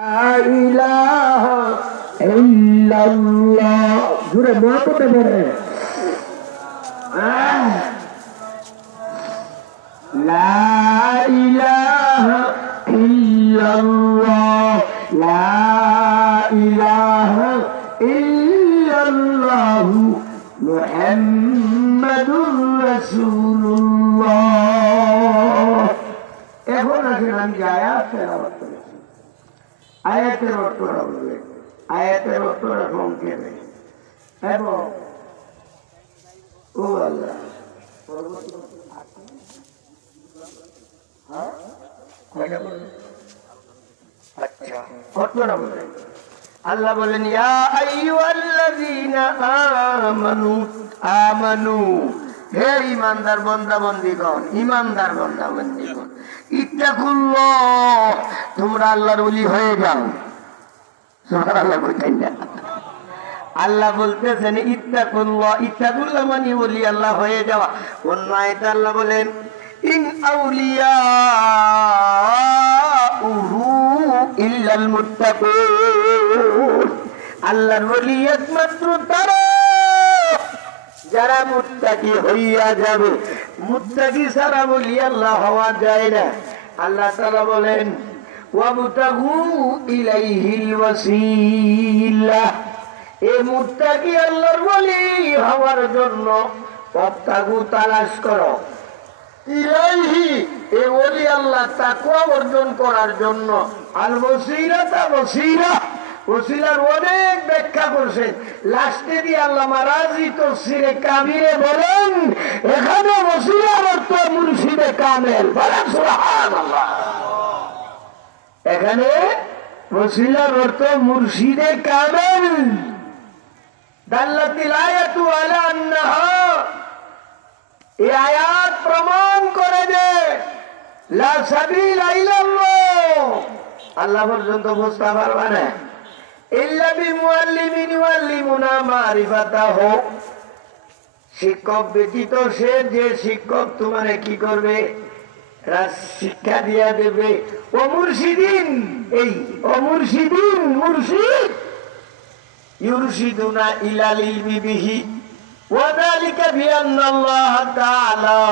ইলাহা ইল্লাল্লাহ জোরে মহব্বতে বলে লা ইলাহা ইল্লাল্লাহ লা ইলাহা ইল্লাল্লাহ মুহাম্মাদুর রাসূলুল্লাহ। এখন আসেন আমি আয়াতের আওয়াজ করেছি, আয়াতের অর্থটা বলবে, আয়াতের অর্থটা সংক্ষেপে এবং ও আল্লাহ আচ্ছা অর্থটা বলবে। আল্লাহ বলেন ইয়া আইয়ুহাল্লাযীনা আমানু আমানু, হে ঈমানদার বান্দা বান্দীগণ, ঈমানদার বান্দা বান্দীগণ, ইত্তাকুল্লাহ, তোমরা আল্লাহর ওলি হয়ে যাও। সুবহানাল্লাহ কইতেন না, আল্লাহ বলতেছেন ইত্তাকুল্লাহ, ইত্তাকুল্লাহ মানে ওলি আল্লাহ হয়ে যাওয়া। অন্য আয়াতে আল্লাহ বলেন ইন আউলিয়াউহু ইল্লাল মুত্তাকুন, আল্লাহর ওলি একমাত্র তারা যারা মুত্তাকি হইয়া যাবে। মুত্তাকি ছাড়া বলি আল্লাহ হওয়া যায় না। আল্লাহ তাআলা বলেন ওয়াবতাগু ইলাইহিল ওয়াসিলা, এই মুত্তাকি আল্লাহর ওলি হওয়ার জন্য ওয়াবতাগু তালাশ করো, ইলাইহি এই ওলি আল্লাহ তাকওয়া অর্জন করার জন্য, আল ওয়াসিলাতা ওয়াসিলা, ওসিলার অনেক ব্যাখ্যা করছেন। লাস্টে দিয়ে আল্লামা রাজি তাফসীরে কাবিরে বলেন এখানে ওসিলার অর্থ মুর্শিদে কামেল। বলেন সুবহানাল্লাহ। এখানে ওসিলার অর্থ মুর্শিদে কামেল। দাল্লাতিল আয়াতু আলা আন্নাহা, এই আয়াত প্রমাণ করে যে লা সাবিলা ইলাল্লাহ, আল্লাহ পর্যন্ত বুঝতে পারবে না ইল্লা বিমুআল্লিমিন ইউআল্লিমুনা মারিফাতাহু, শিক্ষক ব্যতীত সে যে শিক্ষক তোমারে কি করবে, শিক্ষা দিয়া দেবে। ও মুর্শিদিন, এই ও মুর্শিদিন, মুর্শিদ ইউরশিদুনা ইলাল ইলমি বিহি ওয়া যালিকা বিআন্নাল্লাহ তাআলা